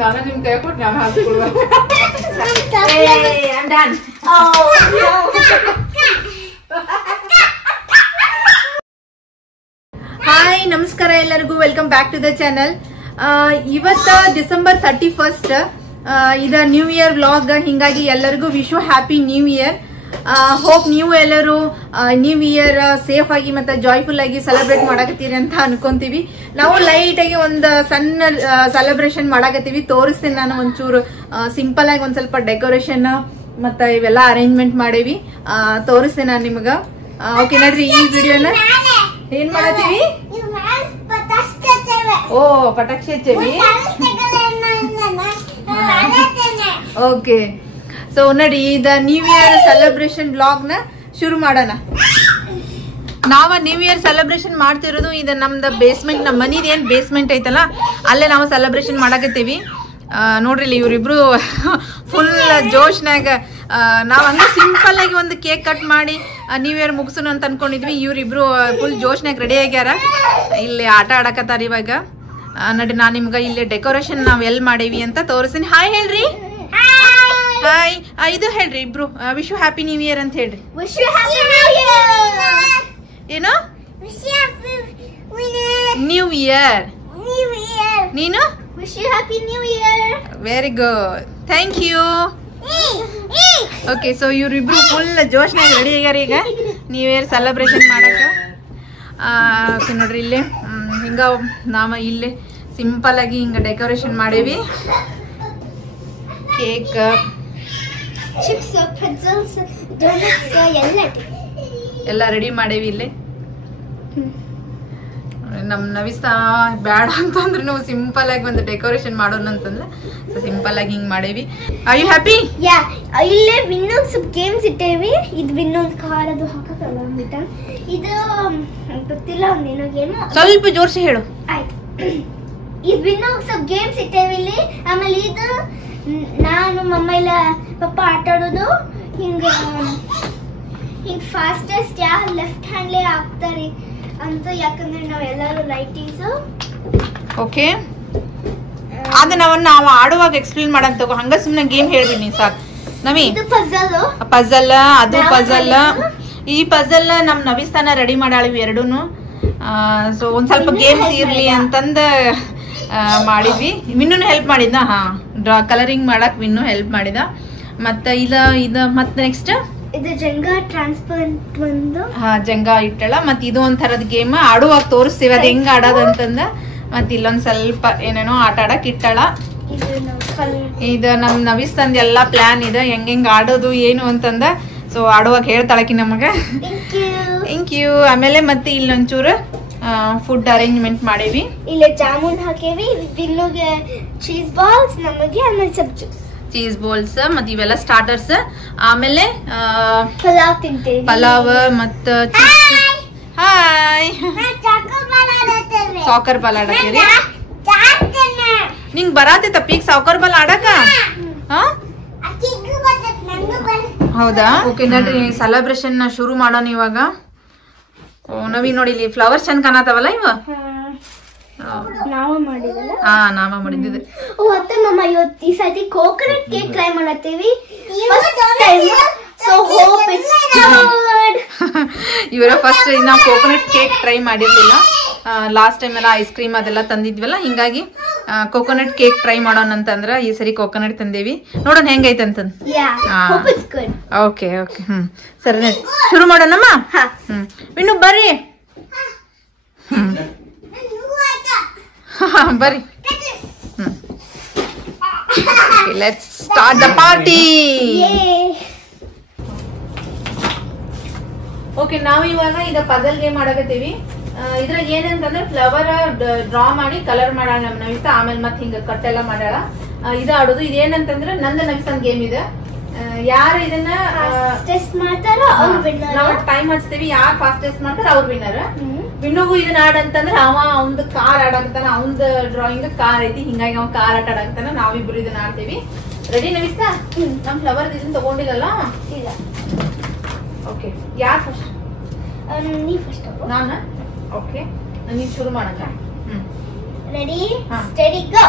ನಾನು ನಿಮ್ ಕೈ ಕೊಟ್ಟು ನಾನು ಹಾಕಿಕೊಳ್ಳುವ. I'm done. ಹಾಯ್ ನಮಸ್ಕಾರ ಎಲ್ಲರಿಗೂ, welcome back to the channel. ಇವತ್ತ ಡಿಸೆಂಬರ್ 31st ಇದ ನ್ಯೂ ಇಯರ್ ವ್ಲಾಗ್. ಹಿಂಗಾಗಿ ಎಲ್ಲರಿಗೂ wish happy new year. Hope ನೀವು ಎಲ್ಲರೂ ನ್ಯೂ ಇಯರ್ ಸೇಫ್ ಆಗಿ ಮತ್ತೆ ಜಾಯ್ಫುಲ್ ಆಗಿ ಸೆಲೆಬ್ರೇಟ್ ಮಾಡಕತ್ತೀರಿ ಅಂತ ಅನ್ಕೊಂತೀವಿ. ನಾವು ಲೈಟ್ ಆಗಿ ಒಂದು ಸಣ್ಣ ಸೆಲೆಬ್ರೇಷನ್ ಮಾಡಕತ್ತೀವಿ. ತೋರಿಸ್ತೀನಿ ನಾನು ಒಂಚೂರು ಸಿಂಪಲ್ ಆಗಿ ಒಂದ್ ಸ್ವಲ್ಪ ಡೆಕೋರೇಷನ್ ಮತ್ತೆ ಇವೆಲ್ಲ ಅರೇಂಜ್ಮೆಂಟ್ ಮಾಡೇವಿ. ತೋರಿಸ್ತೀನಿ ನಾನು ನಿಮ್ಗ. ಓಕೆ ನೋಡ್ರಿ, ಈ ವಿಡಿಯೋನ ಏನ್ ಮಾಡತ್ತೀವಿ? ಓ ಪಟಾಕ್ಷಿ ಹಚ್ಚೇವಿ. ಓಕೆ, ಸೊ ನೋಡಿ ಇದ ನ್ಯೂ ಇಯರ್ ಸೆಲೆಬ್ರೇಷನ್ ಬ್ಲಾಗ್ ನ ಶುರು ಮಾಡೋಣ. ನಾವ ನ್ಯೂ ಇಯರ್ ಸೆಲೆಬ್ರೇಷನ್ ಮಾಡ್ತಿರೋದು ಇದು ನಮ್ದು ಬೇಸ್ಮೆಂಟ್, ನಮ್ಮ ಮನಿದ ಏನ್ ಬೇಸ್ಮೆಂಟ್ ಐತಲ್ಲ ಅಲ್ಲೇ ನಾವು ಸೆಲೆಬ್ರೇಷನ್ ಮಾಡಕತ್ತೀವಿ. ನೋಡ್ರಿ ಇಲ್ಲಿ ಇವ್ರಿಬ್ರು ಫುಲ್ ಜೋಶ್ನಾಗ. ನಾವ್ ಹಂಗ ಸಿಂಪಲ್ ಆಗಿ ಒಂದು ಕೇಕ್ ಕಟ್ ಮಾಡಿ ನ್ಯೂ ಇಯರ್ ಮುಗಿಸೋಣ ಅಂತ ಅನ್ಕೊಂಡಿದ್ವಿ. ಇವ್ರಿಬ್ರು ಫುಲ್ ಜೋಶ್ನಾಗ ರೆಡಿ ಆಗ್ಯಾರ. ಇಲ್ಲಿ ಆಟ ಆಡಕತ್ತಾರ ಇವಾಗ. ನೋಡಿ ನಾನ್ ನಿಮ್ಗ ಇಲ್ಲಿ ಡೆಕೋರೇಷನ್ ನಾವ್ ಎಲ್ ಮಾಡೇವಿ ಅಂತ ತೋರಿಸ್ತೀನಿ. ಹಾಯ್ ಹೇಳ್ರಿ. ಹಾಯ್, ಇದು ಹೇಳ್ರಿ ಇಬ್ರು. Wish you happy new year ಅಂತ ಹೇಳ್ರಿ. ಏನು ನ್ಯೂ ಇಯರ್? ನೀನು Wish you happy new year. Very good. Thank you. Okay, so ಇವ್ರಿಬ್ರು ಫುಲ್ ಜೋಶ್ನಾಗ ರೆಡಿ ಆಗ್ಯಾರ ಈಗ ನ್ಯೂ ಇಯರ್ ಸೆಲೆಬ್ರೇಷನ್ ಮಾಡಕ. ನೋಡ್ರಿ ಇಲ್ಲಿ ಹಿಂಗ ನಾವ ಇಲ್ಲಿ ಸಿಂಪಲ್ ಆಗಿ ಹಿಂಗ ಡೆಕೋರೇಷನ್ ಮಾಡೇವಿ. ಕೇಕ್, Chips, pretzels, donuts, ಎಲ್ಲ ರೆಡಿ ಮಾಡೇವಿ ಇಲ್ಲಿ. ನಮ್ ನವಿಸ್ತಾ ಬ್ಯಾಡ ಅಂತಂದ್ರೆ ನಾವು ಸಿಂಪಲ್ ಆಗಿ ಒಂದು ಡೆಕೋರೇಷನ್ ಮಾಡೋಣ ಅಂತಂದ್ರೆ ಸೊ ಸಿಂಪಲ್ ಆಗಿ ಹಿಂಗ್ ಮಾಡೇವಿ. Are you happy? ಯಾ, ಇಲ್ಲೇ ವಿನ್ನೋಗ್ ಸ್ವಲ್ಪ ಗೇಮ್ಸ್ ಇಟ್ಟೇವಿ. ಇದು ವಿನ್ನೋಗ್ ಕಾರ್ಡ್ ಅದು ಹಾಕಲ್ಲ ಅಂದ್ಬಿಟ್ಟ. ಇದು ಗೊತ್ತಿಲ್ಲ ಒಂದೇನೋ ಗೇಮ್. ಸ್ವಲ್ಪ ಜೋರ್ಸಿ ಹೇಳು. ಆಯ್ತು, ಇದು ವಿನ್ನೋಗ್ ಸ್ವಲ್ಪ ಗೇಮ್ಸ್ ಇಟ್ಟೇವಿ ಇಲ್ಲಿ. ಆಮೇಲೆ ಇದು ನಾನು ಮಮ್ಮ ಇಲ್ಲ ಪಪ್ಪ ಆಟ ಆಡೋದು. ಹಿಂಗ ಫಾಸ್ಟೆಸ್ಟ್ ಯಾರು ಲೆಫ್ಟ್ ಹ್ಯಾಂಡ್ಲೇ ಆಗ್ತಾರೆ ಅಂತ, ಯಾಕಂದ್ರೆ ನಾವೆಲ್ಲರೂ ರೈಟಿಂಗ್ಸ್. ಓಕೆ, ಅದನ್ನ ನಾವು ಆಡುವಾಗ ಎಕ್ಸ್ಪ್ಲೇನ್ ಮಾಡಂತ ತಗೋ. ಹಂಗ ಸುಮ್ನೆ ಗೇಮ್ ಹೇಳ್ಬಿಡಿ ನೀ ಸಾಕು. ನವಿ ಪಜಲ್, ಅದು ಪಜಲ್. ಈ ಪಜಲ್ ನಮ್ ನವಿಸ್ತಾನ ರೆಡಿ ಮಾಡಾಳಿವಿ ಎರಡೂನು. ಸೊ ಒಂದ್ ಸ್ವಲ್ಪ ಗೇಮ್ಸ್ ಇರ್ಲಿ ಅಂತಂದ ಮಾಡಿದ್ವಿ. ವಿನ್ನೂನು ಹೆಲ್ಪ್ ಮಾಡಿದ್ನ. ಕಲರಿಂಗ್ ಮಾಡಕ್ ವಿನ್ನು ಹೆಲ್ಪ್ ಮಾಡಿದ. ಮತ್ತ ಇದ ಮತ್ತ ನೆಕ್ಸ್ಟ್ ಇದು ಜಂಗಾ ಟ್ರಾನ್ಸ್ಪರೆಂಟ್ ಒಂದು. ಜಂಗಾ ಇಟ್ಟಳ. ಮತ್ ಇದು ಒಂಥರದ ಗೇಮ್ ಆಡುವಾಗ ತೋರಿಸ್ತೀವಿ ಅದ್ ಹೆಂಗ್ ಆಡೋದಂತಂದ. ಮತ್ ಇಲ್ಲೊಂದ್ ಸ್ವಲ್ಪ ಏನೇನೋ ಆಟ ಆಡಕ್ ಇಟ್ಟಳ. ಇದು ನಮ್ ನವಿಸ್ತಂದ ಎಲ್ಲಾ ಪ್ಲಾನ್ ಇದೆ ಹೆಂಗ್ ಆಡೋದು ಏನು ಅಂತಂದ. ಸೊ ಆಡುವಾಗ ಹೇಳ್ತಾಳಕಿ ನಮಗ. Thank you. ಆಮೇಲೆ ಮತ್ತೆ ಇಲ್ಲೊಂಚೂರು ಫುಡ್ ಅರೇಂಜ್ಮೆಂಟ್ ಮಾಡೇವಿ. ಇಲ್ಲಿ ಜಾಮೂನ್ ಹಾಕೇವಿ. ಬಿನ್ನುಗೆ ಚೀಸ್ ಬಾಲ್ಸ್, ನಮಗೆ ಆಮೇಲೆ ಸ್ವಲ್ಪ ಚೀಸ್ ಬಾಲ್ಸ್ ಮತ್ ಇವೆಲ್ಲ ಸ್ಟಾರ್ಟರ್ಸ್. ಆಮೇಲೆ ಪಲಾವ್ ತಿಂತೇವಿ. ಪಲಾವ್ ಮತ್ತ ಹಾಯ್ ಸಾಕರ್ ಬಾಲ್ ಆಡತ್ತೀರಿ. ನಿಂಗ್ ಬರಾತೈತ ಪೀಕ್ ಸಾಕರ್ ಬಾಲ್ ಆಡಕ? ಹೌದಾ? ಓಕೆ ನೋಡ್ರಿ, ಸೆಲೆಬ್ರೇಷನ್ ಶುರು ಮಾಡೋಣ ಇವಾಗ. ನವಿ ನೋಡಿ ಇಲ್ಲಿ ಫ್ಲವರ್ಸ್ ಚಂದ ಕಾಣತಾವಲ್ಲ ಇವ. ನಾವ ಮಾಡಿದಲ್ಲ. ನಾವ ಮಾಡಿದ್ದೆ. ಮತ್ತೆ ಮಮ್ಮ ಇವತ್ತು ಈ ಸತಿ ಕೋಕೋನಟ್ ಕೇಕ್ ಟ್ರೈ ಮಾಡತ್ತೀವಿ. ಇವರ ಫಸ್ಟ್ ನಾವು ಕೋಕೋನಟ್ ಕೇಕ್ ಟ್ರೈ ಮಾಡಿರ್ಲಿಲ್ಲ. ಲಾಸ್ಟ್ ಟೈಮ್ ಎಲ್ಲ ಐಸ್ ಕ್ರೀಮ್ ಅದೆಲ್ಲ ತಂದಿದ್ವಲ್ಲ, ಹಿಂಗಾಗಿ ಕೋಕೋನಟ್ ಕೇಕ್ ಟ್ರೈ ಮಾಡೋಣ ಅಂತಂದ್ರ ಈ ಸರಿ ಕೋಕೋನಟ್ ತಂದೇವಿ. ನೋಡೋಣ ಹೆಂಗೈತಂತ. ಓಕೆ ಓಕೆ, ಸರಿ ಶುರು ಮಾಡೋಣಮ್ಮ. ಇನ್ನು ಬರ್ರಿ. ಬರ್ರಿ. Let's start the party. Okay, ನಾವು ಇವಾಗ ಇದ ಪಜಲ್ ಗೇಮ್ ಮಾಡಕತ್ತೀವಿ. ಇದ್ರಾಗ ಏನಂತಂದ್ರೆ ಫ್ಲವರ್ ಡ್ರಾ ಮಾಡಿ ಕಲರ್ ಮಾಡಾಳ ನಮ್ ನವಿಸ್ತಾ. ಆಮೇಲೆ ಮತ್ ಹಿಂಗ ಕಟ್ಟೆಲ್ಲ ಮಾಡಾಳ. ಇದ ಆಡೋದು. ಇದೇನಂತಂದ್ರೆ ನಂದ ನವಿಸ್ತನ್ ಗೇಮ್ ಇದೆ. ಯಾರು ಇದನ್ನ ಟೆಸ್ಟ್ ಮಾಡ್ತಾರ ನಾವು ಟೈಮ್ ಹಚ್ತೀವಿ. ಯಾರು ಫಾಸ್ಟೆಸ್ಟ್ ಮಾಡ್ತಾರ ಅವ್ರ ವಿನ್ನರ್. ವಿನ್ನುಗೂ ಇದನ್ನ ಆಡಂತಂದ್ರೆ ಅವಂದ್ ಕಾರ್ ಆಡಾಕ್ತಾನ. ಅವಂದ್ ಡ್ರಾಯಿಂಗ್ ಕಾರ್ ಐತಿ, ಹಿಂಗಾಗಿ ಅವ್ ಕಾರ್ ಆಟ ಆಡಾಕ್ತಾನ. ನಾವಿಬ್ರು ಇದನ್ನ ಆಡ್ತೀವಿ. ರೆಡಿ ನವಿಸ್ತಾ? ನಮ್ ಫ್ಲವರ್ ಇದನ್ನ ತಗೊಂಡಿಲ್ಲಲ್ಲ. ಓಕೆ, ಯಾರು ಫಸ್ಟ್? ನೀ ಫಸ್ಟ್. ನಾನ? ಓಕೆ, ನೀನ್ ಶುರು ಮಾಡಕ. ರೆಡಿ, ಸ್ಟಡಿ, ಗೋ.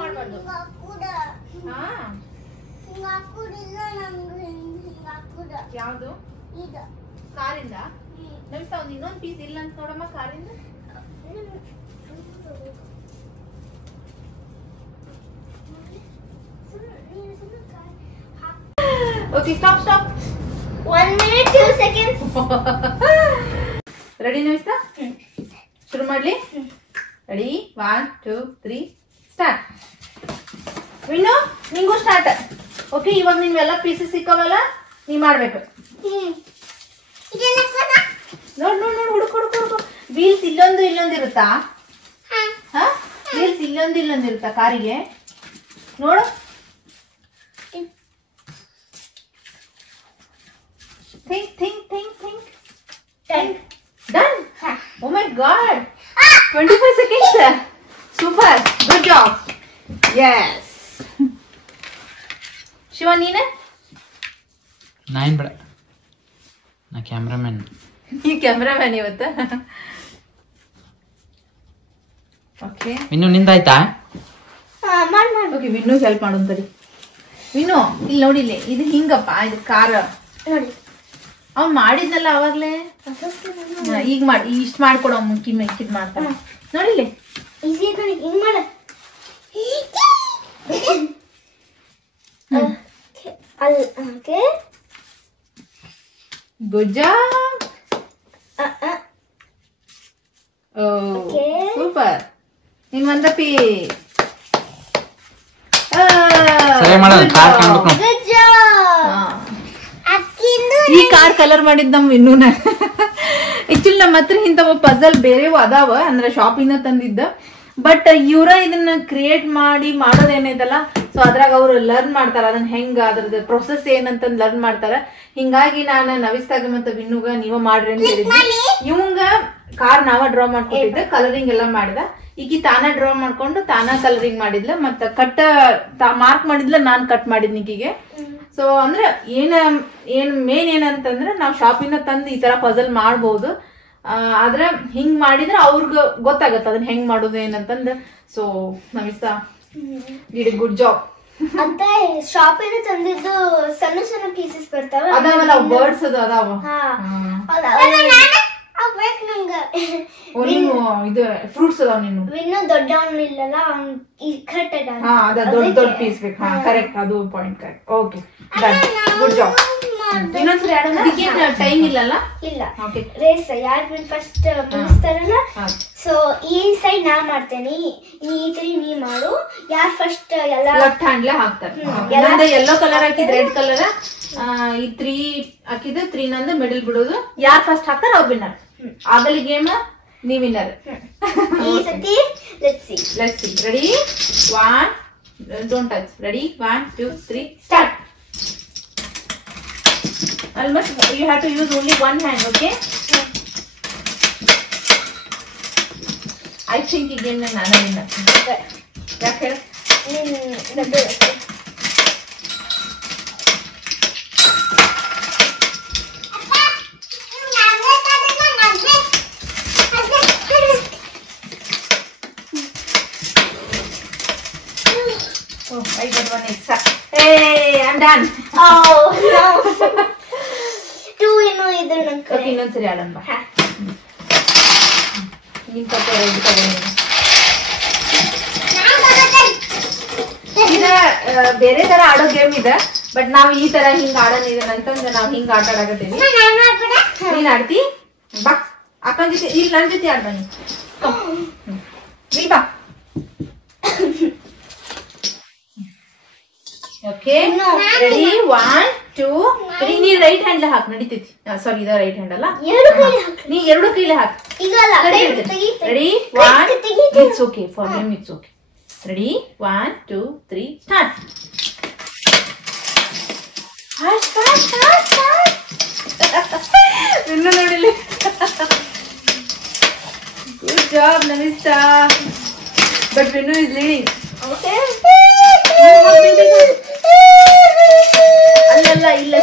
ಮಾಡ್ಬಾರ್ದು. ಹಾ ಯಾವ್ದು ಕಾರಿಂದ ನಮಿಸ್ತಾ ಒಂದ್ ಇನ್ನೊಂದ್ ಪೀಸ್ ಇಲ್ಲ ಅಂತ ನೋಡಮ್ಮ ಕಾರಿಂದ. Okay stop stop. 1 minute 2 seconds. Ready Namista ಶುರು ಮಾಡ್ಲಿ. Ready 1 2 3 start. ವಿನ್ನು ನಿಂಗೂ ಸ್ಟಾರ್ಟ್. ಓಕೆ ಇವಾಗ ನಿಮ್ಗೆಲ್ಲ ಪೀಸಸ್ ಸಿಕ್ಕವಲ್ಲ ನೀ ಮಾಡ್ಬೇಕು. ನೋಡ್ ನೋಡ್ ನೋಡ್ ಹುಡುಕ್ ಹುಡುಕ್ ಹುಡುಕು. ವೀಲ್ಸ್ ಇಲ್ಲೊಂದು ಇರುತ್ತಾ? ಹಾ ವೀಲ್ಸ್ ಇಲ್ಲೊಂದು ಇರುತ್ತಾ ಕಾರಿಗೆ? ನೋಡು. Think think think think. Done. Oh my God 25 seconds. Super good job. Yes Shiva ನೀನೆ? ನಾ ಏನ್ ಬೇಡ, ನಾ ಕ್ಯಾಮ್ರಾಮನ್. ಈ ಕ್ಯಾಮ್ರಾಮನ್ ಇವತ್ತ. ಓಕೆ ಇನ್ನು ನಿಂದಾಯ್ತಾ? ಓಕೆ ವಿನ್ನು ಹೆಲ್ಪ್ ಮಾಡೋದು. ವಿನ್ನು ಇಲ್ಲಿ ನೋಡಿಲ್ಲ, ಇದು ಹಿಂಗಪ್ಪ, ಇದು ಕಾರ ನೋಡಿ ಅವ್ನ್ ಮಾಡಿದ್ನಲ್ಲ ಅವಾಗ್ಲೇ. ಈಗ ಮಾಡಿ ಇಷ್ಟ ಮಾಡ್ಕೊಡ ಮುಕ್ಕಿ ಮೆಕ್ಕಿದ್ ಮಾಡ್ತಾನ ನೋಡಿಲ್ಲ. ಈಸಿ ನೋಡಿ ಹಿಂಗ್ ಮಾಡ. Okay good job. ಸೂಪರ್. ನಿನ್ ಒಂದ ಪೀಸ್. ಸರಿ ಮಾಡೋಣ. ಕಾರ್ ಕಾಣ್ಬೇಕು. Good job. ಈ ಕಾರ್ ಕಲರ್ ಮಾಡಿದ್ ನಮ್ ಇನ್ನೂನ. ಆಕ್ಚುಲಿ ನಮ್ಮ ಹತ್ರ ಇಂಥವ ಪಜಲ್ ಬೇರೆವು ಅದಾವ, ಅಂದ್ರೆ ಶಾಪಿಂದ ತಂದಿದ್ದ. ಬಟ್ ಇವ್ರ ಇದನ್ನ ಕ್ರಿಯೇಟ್ ಮಾಡಿ ಮಾಡೋದೇನೈತಲ್ಲ, ಸೊ ಅದ್ರಾಗ ಅವ್ರು ಲರ್ನ್ ಮಾಡ್ತಾರ ಅದನ್ನ ಹೆಂಗ ಅದ್ರದ್ದು ಪ್ರೊಸೆಸ್ ಏನಂತಂದ್ ಲರ್ನ್ ಮಾಡ್ತಾರ. ಹಿಂಗಾಗಿ ನಾನು ನವಿಸ್ತಾಗ ಮತ್ತೆ ವಿನ್ನುಗ ನೀವ ಮಾಡ್ರಿ ಅಂತ ಹೇಳಿದ್ವಿ. ಇವಂಗ ಕಾರ್ ನಾವ ಡ್ರಾ ಮಾಡ್ಕೊಟ್ಟಿದ್ದೆ, ಕಲರಿಂಗ್ ಎಲ್ಲಾ ಮಾಡಿದ. ಈಕಿ ತಾನ ಡ್ರಾ ಮಾಡ್ಕೊಂಡು ತಾನ ಕಲರಿಂಗ್ ಮಾಡಿದ್ಲ, ಮತ್ತ ಕಟ್ ಮಾರ್ಕ್ ಮಾಡಿದ್ಲ, ನಾನ್ ಕಟ್ ಮಾಡಿದ್ನಿ ಈಕಿಗೆ. ಸೊ ಅಂದ್ರೆ ಏನ್ ಮೇನ್ ಏನಂತಂದ್ರೆ ನಾವ್ ಶಾಪಿಂದ ತಂದು ಈ ತರ ಪಜಲ್ ಮಾಡ್ಬೋದು. ಆದ್ರೆ ಹಿಂಗ್ ಮಾಡಿದ್ರೆ ಅವ್ರಿಗ ಗೊತ್ತಾಗತ್ತ ಅದನ್ನ ಹೆಂಗ್ ಮಾಡೋದು ಏನಂತಂದ. So Namista did good job. ಮತ್ತೆ ಶಾಪಿಂದ ತಂದಿದ್ದು ಸಣ್ಣ ಸಣ್ಣ ಪೀಸಸ್ ಬರ್ತಾವ ಅದಾವಲ್ಲ, ಬರ್ಡ್ಸ್ ಅದಾವ. ನೀನು ಇದು ಫ್ರೂಟ್ಸ್ ಅದಾವ. ನೀನು ಇನ್ನು ದೊಡ್ಡವನ್ ಇಲ್ಲಲ್ಲ, ಕರೆಕ್ಟ್ ಅದ ದೊಡ್ಡ ಪೀಸ್ ಬೇಕು. ಕರೆಕ್ಟ್, ಅದು point correct. Okay good job. ಇನ್ನೊಂದ್ಸರಿ ಟೈಮ್ ಇಲ್ಲಲ್ಲ? ಇಲ್ಲ. ರೇಸ್ ಯಾರು ಫಸ್ಟ್ ಮುಗಿಸ್ತಾರಲ್ಲ, ಸೊ ಈ ಸೈಡ್ ನಾ ಮಾಡ್ತೇನೆ, ಈ ತ್ರೀ ನೀ ಮಾಡು. ಯಾರು ಫಸ್ಟ್ ಎಲ್ಲ ಲೆಫ್ಟ್ ಹ್ಯಾಂಡ್ಲೆ ಹಾಕ್ತಾರೆ. ಯೆಲ್ಲೋ ಕಲರ್ ಹಾಕಿದ್ ರೆಡ್ ಕಲರ್, ಈ 3 ಹಾಕಿದ್ರೆ 3 ನಂದು ಮಿಡಲ್ ಬಿಡೋದು. ಯಾರು ಫಸ್ಟ್ ಹಾಕ್ತಾರ ಅವ್ರು ವಿನ್ನರ್. ಆಗಲಿ ಗೇಮ್ ನೀ ವಿನ್ನರ್. ಈ ಸತಿ let's see. Ready 1 don't touch. Ready 1 2 3 start. Almost you have to use only one hand, okay? I think again nana winner. ಯಾಕೆ ಹೇಳ? Oh, I got one extra. Hey, I'm done. Oh no. 2 ಇನ್ನೂ ಇದೆ ನನ್ನ ಕಡೆ. Okay ಇನ್ನೊಂದ್ಸರಿ ಆಡೋಣ ಬಾ. ನಿನ್ ಕತೆ ರೆಡಿ ತಗೊಂಡು ಈಗ ಬೇರೆ ತರ ಆಡೋ ಗೇಮ್ ಇದೆ, ಬಟ್ ನಾವ್ ಈ ತರ ಹಿಂಗ ಆಡೋಣ ಇದನ್ನ ಅಂತಂದ್ರೆ ನಾವ್ ಹಿಂಗ ಆಟ ಆಡಕತ್ತೀವಿ. ನೀನ್ ಆಡ್ತಿ ಬಾ. ಅಕ್ಕನ ಜೊತೆ ಇಲ್ಲಿ ನನ್ ಜೊತೆ ಆಡ್ ಬನ್ನಿ. ಬಾ. Okay ready 1 2 3. ನೀ ರೈಟ್ ಹ್ಯಾಂಡ್ ಹಾಕ್ ನಡೀತೈತಿ. ಸಾರಿ ಇದ ರೈಟ್ ಹ್ಯಾಂಡ್ ಅಲ್ಲ, ನೀ ಎರಡು ಕೈಲಿ ಹಾಕ್. Ready 1 it's okay for him, it's okay. Ready 1 2 3 start. ಇನ್ನು ನೋಡಿಲ್ಲ. Good job Namista. But Vinnu is leading. ಅಲ್ಲಲ್ಲ ಇಲ್ಲ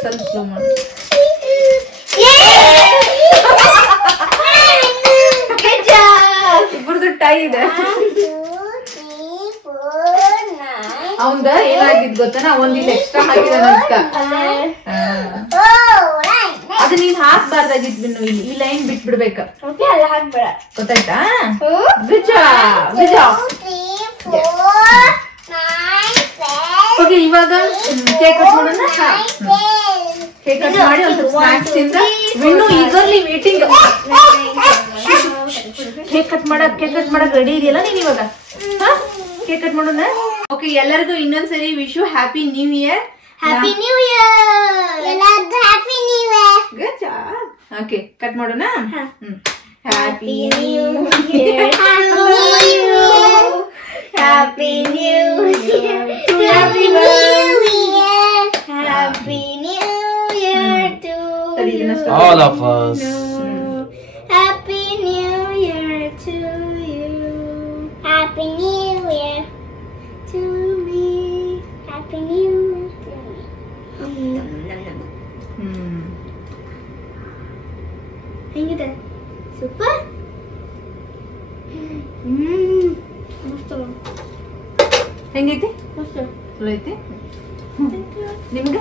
ಸ್ವಲ್ಪ ಸ್ಲೋ ಮಾಡು. ಅವಂದ ಏನಾಗಿದ್ ಗೊತ್ತನ ಒಂದಿಲ್ಲ ಎಕ್ಸ್ಟ್ರಾ ಹಾಕಿದಾನಂತ ಅದು ನೀನ್ ಹಾಕ್ಬಾರ್ದಾಗಿದ್ ಇಲ್ಲಿ ಈ ಲೈನ್ ಬಿಟ್ಬಿಡ್ಬೇಕ ಗೊತ್ತಾಯ್ತಾ ಓಕೆ ಇವಾಗ ಕೇಕ್ ಕಟ್ ಮಾಡೋಣ ಕೇಕ್ ಕಟ್ ಮಾಡಿ ಒಂದು ಸ್ನಾಕ್ಸ್ ತಿಂದ Vinnu eagerly waiting cake cut ಮಾಡಕ್ ರೆಡಿ ಇದೆಯಲ್ಲ ನೀನ್ ಇವಾಗ ಕೇಕ್ ಕಟ್ ಮಾಡೋಣ ಓಕೆ ಎಲ್ಲರಿಗೂ ಇನ್ನೊಂದ್ಸರಿ wish you happy new year happy new year ಎಲ್ಲರಿಗೂ happy new year gotcha okay cut ಮಾಡೋಣ happy new year happy new year happy new year happy new year to all of us. Happy New Year to you. Happy New Year to me. Happy New Year to me. ಹೆಂಗಿದೆ super ಮಸ್ತ್ ಹೆಂಗೈತಿ ಮಸ್ತ್ ಚಲೋ ಐತಿ ನಿಮ್ಗೆ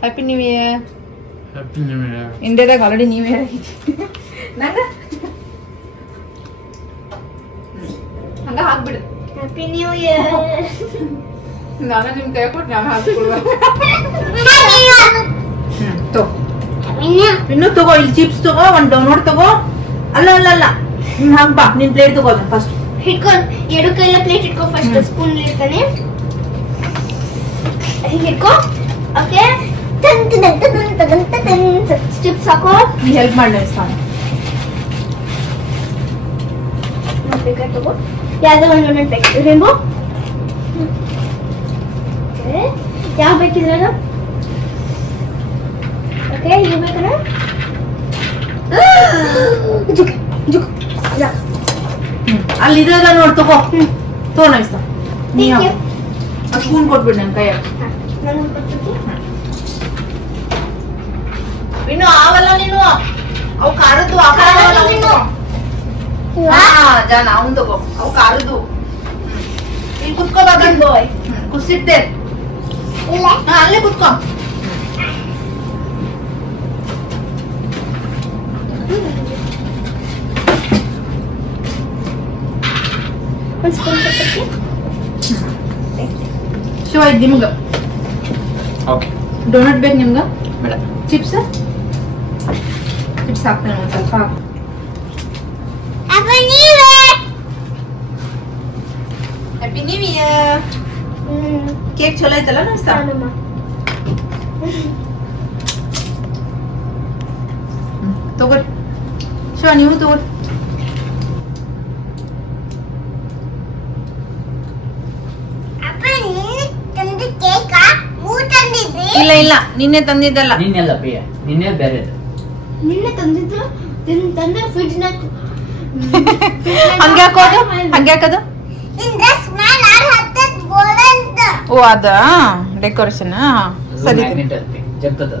happy new year Happy New Year. ಇಂಡಿಯಾದಾಗ already new year ಆಗೈತಿ ನಂಗ ಹಂಗ ಹಾಕ್ಬಿಡು ಹ್ಯಾಪಿ ನ್ಯೂ ಇಯರ್ ನಾನು ನಿಮ್ ಕೈ ಕೊಟ್ಟು ನಾನು ಹಾಕ್ಬಿಡುವ ಇನ್ನು ತಗೋ ಇಲ್ಲಿ ಚಿಪ್ಸ್ ತಗೋ ಒಂದ್ ಡೌನ್ಲೋಡ್ ತಗೋ ಅಲ್ಲ ಅಲ್ಲ ಅಲ್ಲ ನೀನ್ ಹಾಕ್ಬಾ ನಿನ್ ಪ್ಲೇಟ್ ತಗೋ ಫಸ್ಟ್ ಹಿಡ್ಕೊಂಡು ಎರಡು ಕೈಲ ಪ್ಲೇಟ್ ಇಟ್ಕೋ ಫಸ್ಟ್ ಸ್ಪೂನ್ ಇರ್ತಾನೆ ಹಿಂಗೆ ಇಟ್ಕೋ ಓಕೆ ಚಿಪ್ಸ್ ಹಾಕೋ ಹೆಲ್ಪ್ ಮಾಡಿ ಸಾಕು ಬೇಕಾದ್ರೆ ತಗೋ ಯಾವ್ದೋ ಒಂದೊಂದು ಬೇಕು ರೇಂಬೋ ಯಾವ ಬೇಕಿದ್ರೆ ಓಕೆ ಇದು ಬೇಕಲ್ಲ ಅಲ್ಲಿ ಇದೆಲ್ಲ ನೋಡ್ ತಗೋ ತಗೋ ನೈಸ್ತಾ ಸ್ಪೂನ್ ಕೊಟ್ಬಿಡ್ ನನ್ ಕೈಯಾಗ ಇನ್ನು ಆವಲ್ಲ ನೀನು ಅವು ಕಾರದ್ದು ಜಾನ ಅವನ್ ತಗೋ ಅವು ಕಾರದ್ದು ಇಲ್ಲಿ ಕುತ್ಕೋಬಾರ್ದು ಕುಸಿದ್ದೆ ಅಲ್ಲೇ ಕುತ್ಕೋ ಶಿವ ಐತ್ ನಿಮ್ಗ Okay. ಡೋನಟ್ ಬೇಕು ನಿಮ್ಗ ಬೇಡ. ಚಿಪ್ಸ್ ಹಾಕ್ತೇನೆ ಒಂದ್ ಸ್ವಲ್ಪ ಹಾಕು ಹ್ಯಾಪಿ ನ್ಯೂ ಇಯರ್ ಕೇಕ್ ಚಲೋ ಐತಲ್ಲ ನಮ್ಸ ತಗೋರಿ ಶಿವ ನೀವು ತಗೋರಿ ಇಲ್ಲ ಇಲ್ಲ ನಿನ್ನೆ ತಂದಿದ್ದಲ್ಲ ನಿನ್ನೆಲ್ಲ ಪ್ರಿಯ ನಿನ್ನೆ ಬೇರೆ ನಿನ್ನೆ ತಂದಿದ್ದು ತಂದ್ರೆ ಫ್ರಿಡ್ಜ್ ನ ಹಂಗ್ಯಾಕದು ಓ ಅದ ಡೆಕೋರೇಷನ್ ಸರಿ ಜಗ್ತದ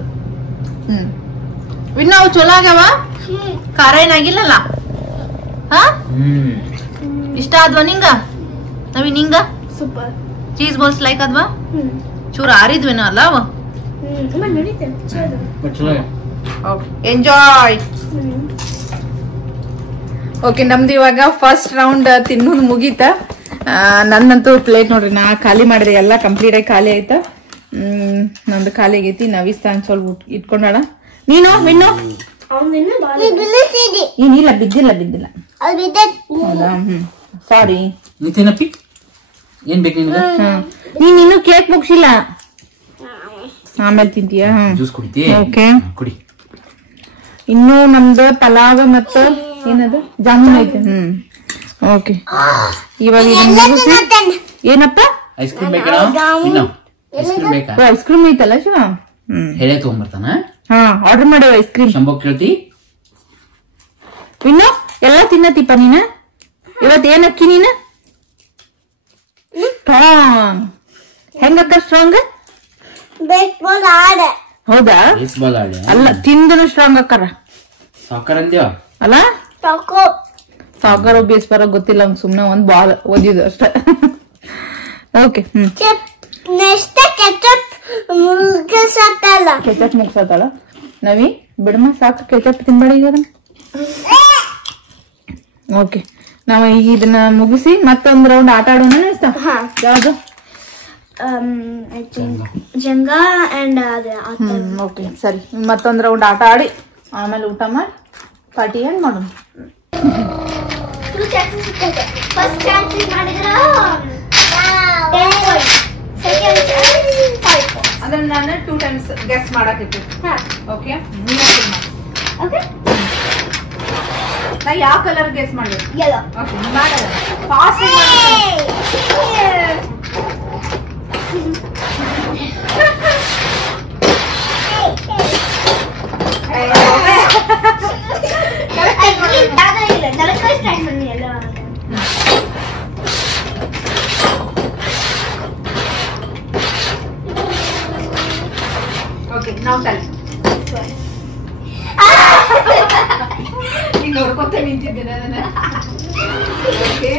ಇನ್ನು ಅವು ಚಲೋ ಆಗ್ಯಾವ ಖಾರ ಏನಾಗಿಲ್ಲಲ್ಲ ಹಾ ಇಷ್ಟ ಆದ್ವಾ ನಿಂಗ ನವಿ ನಿಂಗ ಸೂಪರ್ ಚೀಸ್ ಬಾಲ್ಸ್ ಲೈಕ್ ಆದ್ವಾ ಚೂರು ಆರಿದ್ವೇನ ಅಲ್ಲ ಅವ ಎಂಜಾಯ್ ಓಕೆ ನಮ್ದು ಇವಾಗ ಫಸ್ಟ್ ರೌಂಡ್ ತಿನ್ನೋದು ಮುಗೀತ ನನ್ನಂತೂ ಪ್ಲೇಟ್ ನೋಡ್ರಿ ನಾ ಖಾಲಿ ಮಾಡಿದೆ ಎಲ್ಲ ಕಂಪ್ಲೀಟ್ ಆಗಿ ಖಾಲಿ ಆಯ್ತಾ ನಂದು ಖಾಲಿ ಆಗೈತಿ ನವಿಸ್ತಾನ್ ಸ್ವಲ್ಪ ಇಟ್ಕೊಂಡಾಳ ನೀನು ಮಿನ್ನು ಏನಿಲ್ಲ ಬಿದ್ದಿಲ್ಲ ಹೌದಾ ಸಾರಿ ನಿತಿನಪ್ಪಿ ಏನ್ ಬೇಕು ನಿನ್ಗೆ ನೀನ್ ಇನ್ನು ಕೇಕ್ ಮುಗಿಸಿಲ್ಲ ಆಮೇಲೆ ತಿಂತೀಯಾ ಜ್ಯೂಸ್ ಕುಡಿತಿ ಓಕೆ ಕುಡಿ ಇನ್ನು ನಮ್ದು ಪಲಾವ್ ಮತ್ತ ಏನದು ಜಾಮೂನ್ ಐತೆ ಓಕೆ ಇವಾಗ ಏನಪ್ಪ ಐಸ್ ಕ್ರೀಮ್ ಬೇಕಾ ಐಸ್ ಕ್ರೀಮ್ ಬೇಕಾ ಐಸ್ ಕ್ರೀಮ್ ಐತಲ್ಲ ಶಿವ ಹೇಳೇ ತಗೊಂಡ್ಬರ್ತಾನ ಹಾ ಆರ್ಡರ್ ಮಾಡೇವ ಐಸ್ ಕ್ರೀಮ್ ಶಂಭೋ ಕೇಳ್ತಿ ಇನ್ನು ಎಲ್ಲಾ ತಿನ್ನತಿಪ್ಪ ನೀನ ಇವತ್ ಏನ್ ಅಕ್ಕಿ ನೀನ ಸ್ಟ್ರಾಂಗ್ ಹೆಂಗಕ್ಕ ಸ್ಟ್ರಾಂಗ್ ಹೌದಾ ಬೇಸ್ಬಾಲ್ ಆಡಿ ಅಲ್ಲ ತಿಂದನು ಸ್ಟ್ರಾಂಗ್ ಅಕ್ಕಾರ ಸಾಕರ್ ಅಂದ್ಯೋ ಅಲ್ಲ ಸಾಕಾರ ಬೇಸ್ಬಾರ ಗೊತ್ತಿಲ್ಲ ಅವ್ನು ಸುಮ್ನೆ ಒಂದ್ ಬಾಲ್ ಓದಿದ್ದು ಅಷ್ಟೇ. ಓಕೆ ನೆಕ್ಸ್ಟ್ ಕೆಚಪ್ ಮುಗಿಸತ್ತಲ್ಲ. ಕೆಚಪ್ ಮುಗ್ಸತ್ತಾಳ ನವಿ ಬಿಡಮ್ಮ ಸಾಕು ಕೆಚಪ್ ತಿನ್ಬೇಡ ಈಗ. ಓಕೆ ನಾವ್ ಈಗ ಇದನ್ನ ಮುಗಿಸಿ ಮತ್ತೊಂದ್ ರೌಂಡ್ ಆಟ ಆಡೋಣ ಅನಿಸ್ತಾ? ಯಾವ್ದು? ಐ ಥಿಂಕ್ ಜಂಗಾ ಅಂಡ್ ಓಕೆ ಸರಿ ಮತ್ತೊಂದ್ ರೌಂಡ್ ಆಟ ಆಡಿ ಆಮೇಲೆ ಊಟ ಮಾಡಿ ಪಾರ್ಟಿ ಏನ್ ಮಾಡೋಣ. ಫಸ್ಟ್ ಚಾನ್ಸ್ ಮಾಡಿದ್ರ 10 points, ಸೆಕೆಂಡ್ ಚಾನ್ಸ್ 5 points. ಅದನ್ನ ನಾನು 2 times ಗೆಸ್ ಮಾಡಾಕಿತ್ತು. ಓಕೆ ಓಕೆ ನಾ ಯಾವ ಕಲರ್ ಗೆಸ್ ಮಾಡ್ಲಿ? ಯೆಲ್ಲೋ. ಓಕೆ ಮಾಡೋಣ ಫಾಸ್ಟ್. Okay, now tell. ನೀನು ನೋಡ್ಕೊತ ನಿಂತಿದ್ದೇನೆ ಅದನ್ನ. ಓಕೆ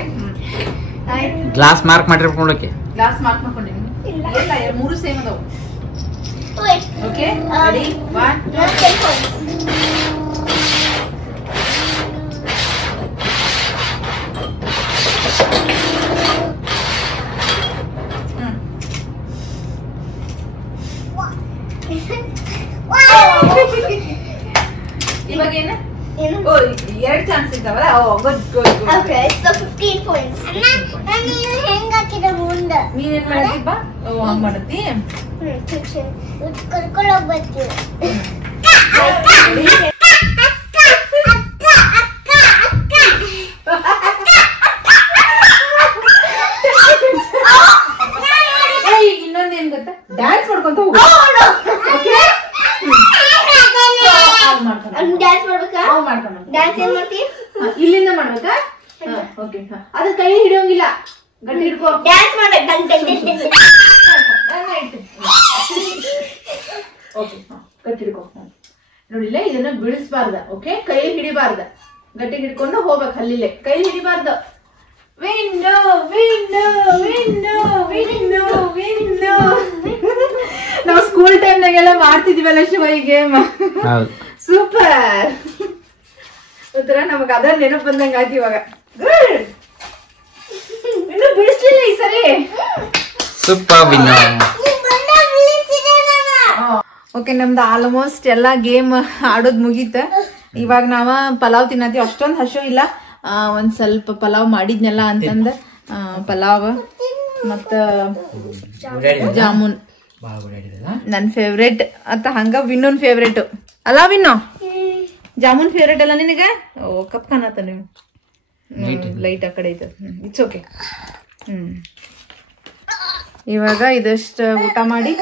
ಗ್ಲಾಸ್ ಮಾರ್ಕ್ ಮಾಡಿರ್ಕೊಳ್ಳೋಕೆ. ಗ್ಲಾಸ್ ಮಾರ್ಕ್ ಮಾಡ್ಕೊಂಡಿದ್ದೀನಿ. ಇಲ್ಲ 3 ಸೇಮ್ ಅದಾವು. Okay ready 1 10 points. ಇವಾಗ ಏನು? ಓ 2 ಚಾನ್ಸ್ ಇದ್ದಾವಲ್ಲ. Oh good good good. Okay so 15 points. ನಾನು ಹೆಂಗ ಹಾಕಿದೆ ಮುಂದೆ? ನೀನ್ ಏನ್ ಮಾಡ್ತಿ ಬಾ? ಓ ಹಂಗ ಮಾಡ್ತಿ. ಕರ್ಕೊಂಡು ಹೋಗ್ಬೇಕು. ಇನ್ನೊಂದೇನ್ ಗೊತ್ತಾ? ಡ್ಯಾನ್ಸ್ ಮಾಡ್ಕೊಂತ ಹೋಗು. ಡ್ಯಾನ್ಸ್ ಮಾಡ್ಬೇಕಾ? ಡ್ಯಾನ್ಸ್ ಏನ್ ಮಾಡ್ತಿ? ಇಲ್ಲಿಂದ ಮಾಡ್ಬೇಕಾ? ಓಕೆ ಅದ್ರ ಕೈ ಹಿಡಿಯೋಂಗಿಲ್ಲ, ಗಟ್ಟಿ ಹಿಡ್ಕೋ. ಡ್ಯಾನ್ಸ್ ಮಾಡ್ಬೇಕು. ಓಕೆ ಗಟ್ಟಿ ಹಿಡ್ಕೋ. ನೋಡಿಲ್ಲ ಇದನ್ನ ಬೀಳಿಸಬಾರ್ದ. ಓಕೆ ಕೈ ಹಿಡಿಬಾರ್ದ, ಗಟ್ಟಿ ಹಿಡ್ಕೊಂಡು ಹೋಗ್ಬೇಕು. ಅಲ್ಲಿಲ್ಲೇ ಕೈ ಹಿಡಿಬಾರ್ದು. ವಿನ್ನೋ ವಿನ್ನೋ ವಿನ್ನೋ ವಿನ್ನೋ ವಿನ್ನೋ. ನಾವು ಸ್ಕೂಲ್ ಟೈಮ್ನಾಗೆಲ್ಲ ಮಾಡ್ತಿದೀವಲ್ಲ ಶಿವ ಈ ಗೇಮ್. ಸೂಪರ್. ಒಂಥರ ನಮಗ ಅದ ನೆನಪು ಬಂದಂಗ ಆಯ್ತು ಇವಾಗ. ಗುಡ್. ಇನ್ನು ಬಿಡಿಸ್ಲಿಲ್ಲ ಈ ಸರಿ. ಸೂಪರ್ ವಿನ್ನೋ. ಓಕೆ ನಮ್ದು ಆಲ್ಮೋಸ್ಟ್ ಎಲ್ಲಾ ಗೇಮ್ ಆಡೋದ್ ಮುಗೀತ. ಇವಾಗ ನಾವ ಪಲಾವ್ ತಿನ್ನತೀವಿ. ಅಷ್ಟೊಂದ್ ಹಶು ಇಲ್ಲ, ಒಂದ್ ಸ್ವಲ್ಪ ಪಲಾವ್ ಮಾಡಿದ್ನೆಲ್ಲ ಅಂತಂದ ಪಲಾವ್ ಮತ್ತ ಜಾಮೂನ್ ನನ್ ಫೇವ್ರೇಟ್ ಅಂತ. ಹಂಗ ವಿನ್ನೋನ್ ಫೇವ್ರೇಟ್ ಅಲ್ಲ ವಿನ್ನೋ? ಜಾಮೂನ್ ಫೇವ್ರೇಟ್ ಅಲ್ಲ ನಿನಗ? ಓ ಕಪ್ ಕಾಣತ್ತ ನೀವು ಲೈಟ್ ಆ ಕಡೆ ಐತ. It's okay. ಇವಾಗ ಇದಷ್ಟ ಊಟ ಮಾಡಿ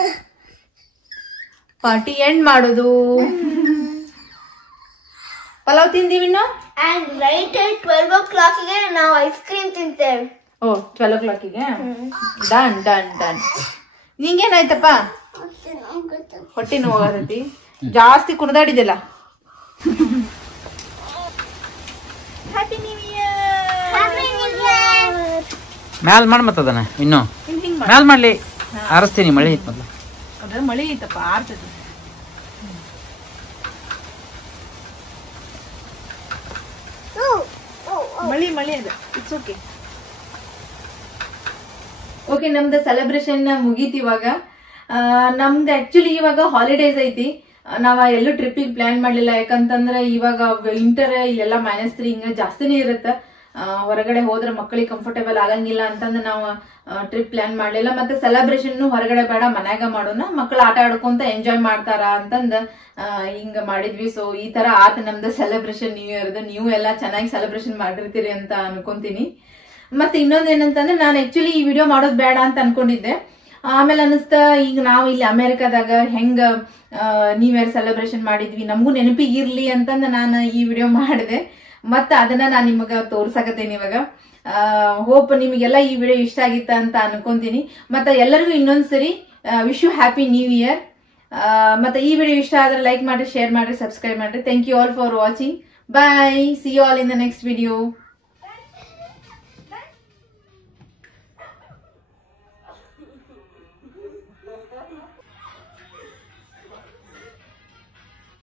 ಪಾರ್ಟಿ ಎಂಡ್ ಮಾಡೋದು. ಪಲಾವ್ ತಿಂದೀವಿ ಇನ್ನು. ಅಂಡ್ ರೈಟ್ 12 o'clock ಗೆ ನಾವು ಐಸ್ ಕ್ರೀಮ್ ತಿಂತೇವೆ. ಓ 12 o'clock ಗೆ ಡನ್ ಡನ್ ಡನ್. ನಿಂಗೇನಾಯ್ತಪ್ಪ? ಹೊಟ್ಟೆ ನೋವಾಗತೈತಿ, ಜಾಸ್ತಿ ಕುಣಿದಾಡಿದೆಲ್ಲ. Happy new year. ಮ್ಯಾಲ್ ಮಾಡ್ ಮತ್ತದನ ಇನ್ನು ಮ್ಯಾಲ್ ಮಾಡ್ಲಿ. ಆರಿಸ್ತೀನಿ, ಮಳೆ ಐತ್ ಮೊದ್ಲು. ಅದ್ರ ಮಳಿ ಐತಪ್ಪ, ಆರ್ತೈತಿ. ಮಳಿ ಮಳಿ ಅದ. It's okay. ಓಕೆ ನಮ್ದು ಸೆಲೆಬ್ರೇಷನ್ ಮುಗೀತಿ ಇವಾಗ. ನಮ್ದು ಆಕ್ಚುಲಿ ಇವಾಗ ಹಾಲಿಡೇಸ್ ಐತಿ. ನಾವ ಎಲ್ಲೂ ಟ್ರಿಪ್ಪಿಗೆ ಪ್ಲಾನ್ ಮಾಡ್ಲಿಲ್ಲ, ಯಾಕಂತಂದ್ರೆ ಇವಾಗ ವಿಂಟರ್ ಇಲ್ಲೆಲ್ಲ -3 ಹಿಂಗ ಜಾಸ್ತಿನೇ ಇರುತ್ತೆ. ಹೊರಗಡೆ ಹೋದ್ರೆ ಮಕ್ಕಳಿಗೆ ಕಂಫರ್ಟೇಬಲ್ ಆಗಂಗಿಲ್ಲ ಅಂತಂದ್ರೆ ನಾವು ಟ್ರಿಪ್ ಪ್ಲಾನ್ ಮಾಡ್ಲಿಲ್ಲ. ಮತ್ತೆ ಸೆಲೆಬ್ರೇಷನ್ ಹೊರಗಡೆ ಬೇಡ, ಮನ್ಯಾಗ ಮಾಡೋಣ, ಮಕ್ಕಳು ಆಟ ಆಡ್ಕೊಂತ ಎಂಜಾಯ್ ಮಾಡ್ತಾರ ಅಂತಂದ ಹಿಂಗ ಮಾಡಿದ್ವಿ. ಸೊ ಈ ತರ ಆತ ನಮ್ದು ಸೆಲೆಬ್ರೇಷನ್ ನ್ಯೂ ಇಯರ್ದು. ನೀವು ಎಲ್ಲಾ ಚೆನ್ನಾಗಿ ಸೆಲೆಬ್ರೇಷನ್ ಮಾಡಿರ್ತೀರಿ ಅಂತ ಅನ್ಕೊಂತೀನಿ. ಮತ್ತೆ ಇನ್ನೊಂದೇನಂತಂದ್ರೆ ನಾನು ಆಕ್ಚುಲಿ ಈ ವಿಡಿಯೋ ಮಾಡೋದ್ ಬೇಡ ಅಂತ ಅನ್ಕೊಂಡಿದ್ದೆ. ಆಮೇಲೆ ಅನಿಸ್ತಾ ಈಗ ನಾವು ಇಲ್ಲಿ ಅಮೆರಿಕಾದಾಗ ಹೆಂಗ ನ್ಯೂ ಇಯರ್ ಸೆಲೆಬ್ರೇಷನ್ ಮಾಡಿದ್ವಿ ನಮಗೂ ನೆನಪಿಗಿರ್ಲಿ ಅಂತಂದ ನಾನು ಈ ವಿಡಿಯೋ ಮಾಡಿದೆ. ಮತ್ತ ಅದನ್ನ ನಾನು ನಿಮಗ ತೋರ್ಸಕತ್ತೇನೆ ಇವಾಗ. ಹೋಪ್ ನಿಮಗೆಲ್ಲ ಈ ವಿಡಿಯೋ ಇಷ್ಟ ಆಗಿತ್ತ ಅಂತ ಅನ್ಕೊಂತೀನಿ. ಮತ್ತೆ ಎಲ್ಲರಿಗೂ ಇನ್ನೊಂದ್ಸರಿ wish you happy new year. ಮತ್ತೆ ಈ ವಿಡಿಯೋ ಇಷ್ಟ ಆದ್ರೆ ಲೈಕ್ ಮಾಡ್ರಿ, ಶೇರ್ ಮಾಡ್ರಿ, ಸಬ್ಸ್ಕ್ರೈಬ್ ಮಾಡ್ರಿ. Thank you all for watching. Bye. See you all in the next video.